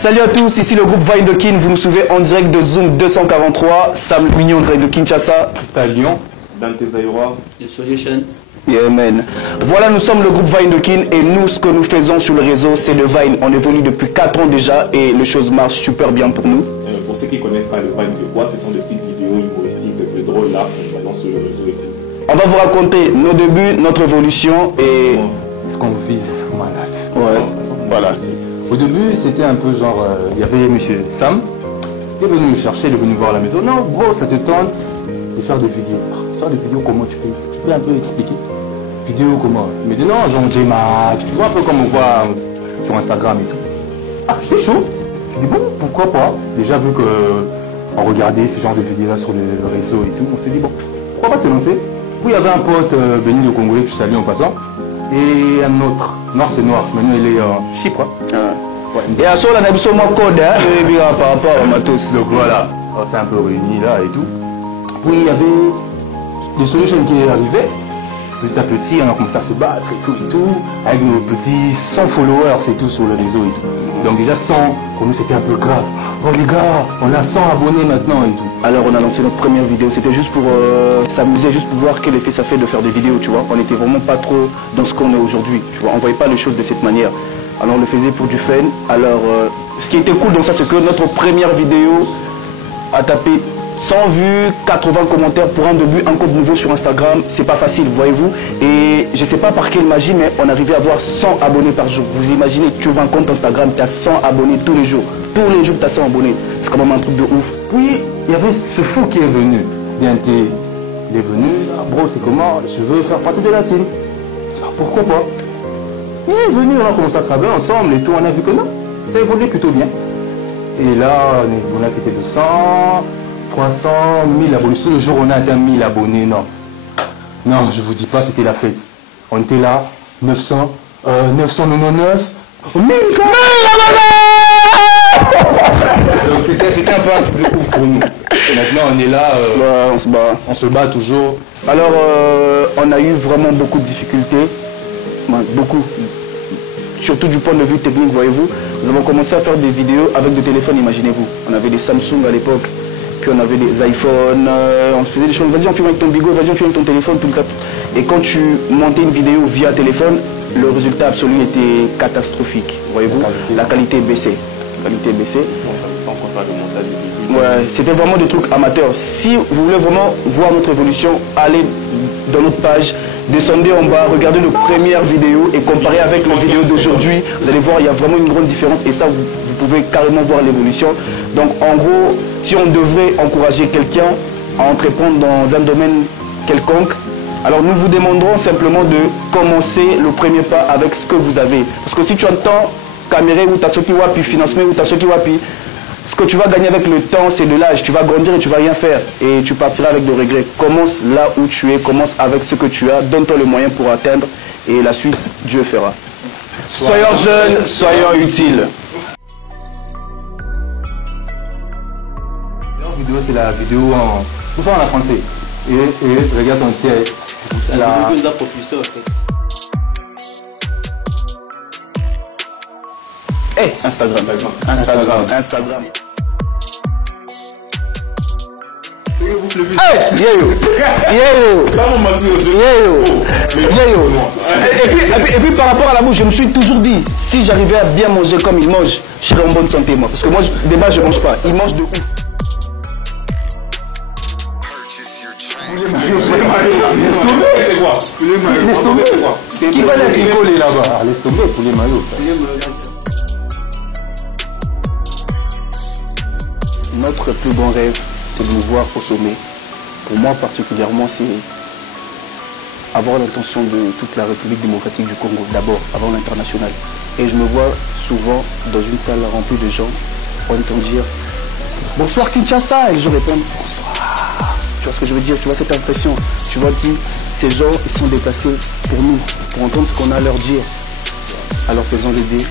Salut à tous, ici le groupe Vine de Kin, vous nous suivez en direct de Zoom 243, Sam Mignon de Kinshasa, Cristal Lyon, Dante Zaïroa, Solution. Yeah man. Voilà, nous sommes le groupe Vine de Kin et nous, ce que nous faisons sur le réseau, c'est le Vine. On évolue depuis 4 ans déjà et les choses marchent super bien pour nous. Pour ceux qui ne connaissent pas le Vine, c'est quoi? Ce sont des petites vidéos humoristiques un peu drôles là, qu'on balance sur le réseau et tout. On va vous raconter nos débuts, notre évolution et... Ce qu'on vise, malade. Ouais, voilà. Au début, c'était un peu genre, il y avait monsieur Sam, il est venu me chercher, il est venu voir à la maison. Non, bro, ça te tente de faire des vidéos. Faire des vidéos comment tu peux un peu expliquer? Vidéos comment? Mais dit non, genre J-Mac, tu vois un peu comme on voit sur Instagram et tout. Ah, j'étais chaud. Je dis bon, pourquoi pas? Déjà vu que on regardait ce genre de vidéos là sur le réseau et tout, on s'est dit bon, pourquoi pas se lancer? Puis il y avait un pote Béni le Congolais que je salue en passant. Et un autre, non c'est noir, maintenant il est en Chypre. Ouais. Et à ça, on a absolument code par rapport à Matos. Donc voilà, on s'est un peu réunis là et tout. Puis il y avait des solutions qui arrivaient. Petit à petit, on a commencé à se battre et tout, avec nos petits 100 followers et tout sur le réseau et tout. Donc déjà 100, pour nous c'était un peu grave. Oh les gars, on a 100 abonnés maintenant et tout. Alors on a lancé notre première vidéo, c'était juste pour s'amuser, juste pour voir quel effet ça fait de faire des vidéos, tu vois. On n'était vraiment pas trop dans ce qu'on est aujourd'hui, tu vois. On voyait pas les choses de cette manière. Alors on le faisait pour du fun. Alors ce qui était cool dans ça, c'est que notre première vidéo a tapé 100 vues, 80 commentaires pour un début, un compte nouveau sur Instagram. C'est pas facile, voyez-vous. Et je sais pas par quelle magie, mais on arrivait à avoir 100 abonnés par jour. Vous imaginez, tu ouvres un compte Instagram, tu as 100 abonnés tous les jours. Tous les jours, tu as 100 abonnés. C'est quand même un truc de ouf. Puis il y avait ce fou qui est venu. Il est venu, ah, bro, c'est comment? Je veux faire partie de la team. Ah, pourquoi pas? Il est venu, on a commencé à travailler ensemble et tout, on a vu que non, ça évoluait plutôt bien. Et là, on a quitté de 100, 300, 1000 abonnés. Ce jour, on a atteint 1000 abonnés, non. Non, je vous dis pas, c'était la fête. On était là, 900, 999, 1000 Donc c'était un peu un truc de ouf pour nous. Et maintenant, on est là, On se bat. on se bat toujours. Alors on a eu vraiment beaucoup de difficultés. Beaucoup. Surtout du point de vue technique, voyez-vous. Nous avons commencé à faire des vidéos avec des téléphones, imaginez-vous. On avait des Samsung à l'époque, puis on avait des iPhones, on se faisait des choses. Vas-y, on filme avec ton bigot, vas-y, on filme avec ton téléphone, tout le cas. Et quand tu montais une vidéo via téléphone, le résultat absolu était catastrophique, voyez-vous. La qualité baissait. Ouais, c'était vraiment des trucs amateurs. Si vous voulez vraiment voir notre évolution, allez dans notre page, descendez en bas, regardez nos premières vidéos et comparez avec les vidéos d'aujourd'hui. Vous allez voir, il y a vraiment une grande différence et ça, vous pouvez carrément voir l'évolution. Donc en gros, si on devrait encourager quelqu'un à entreprendre dans un domaine quelconque, alors nous vous demanderons simplement de commencer le premier pas avec ce que vous avez. Parce que si tu entends caméra ou t'as ceux qui wapi, financement ou t'as ceux qui wapi, ce que tu vas gagner avec le temps, c'est de l'âge. Tu vas grandir et tu vas rien faire. Et tu partiras avec des regrets. Commence là où tu es, commence avec ce que tu as. Donne-toi les moyens pour atteindre. Et la suite, Dieu fera. Soyons jeunes, soyons utiles. La vidéo, c'est la vidéo en... Tout ça en français. Et regarde ton tête. La propulseur, en fait. Hey, Instagram. Hey, Et puis par rapport à la bouche, je me suis toujours dit, si j'arrivais à bien manger comme il mange, je serais en bonne santé moi. Parce que moi, de base, je mange pas. Il mange de ouf. C'est quoi? Laisse tomber. Qui va les rigoler là-bas? Laisse tomber pour les maillots. Notre plus grand rêve, c'est de nous voir au sommet. Pour moi particulièrement, c'est avoir l'intention de toute la République démocratique du Congo, d'abord, avant l'international. Et je me vois souvent dans une salle remplie de gens, on entend dire « Bonsoir Kinshasa !» et les gens répondent « Bonsoir !» Tu vois ce que je veux dire? Tu vois cette impression? Tu vois, ces gens, ils sont déplacés pour nous, pour entendre ce qu'on a à leur dire. Alors faisons-le dire.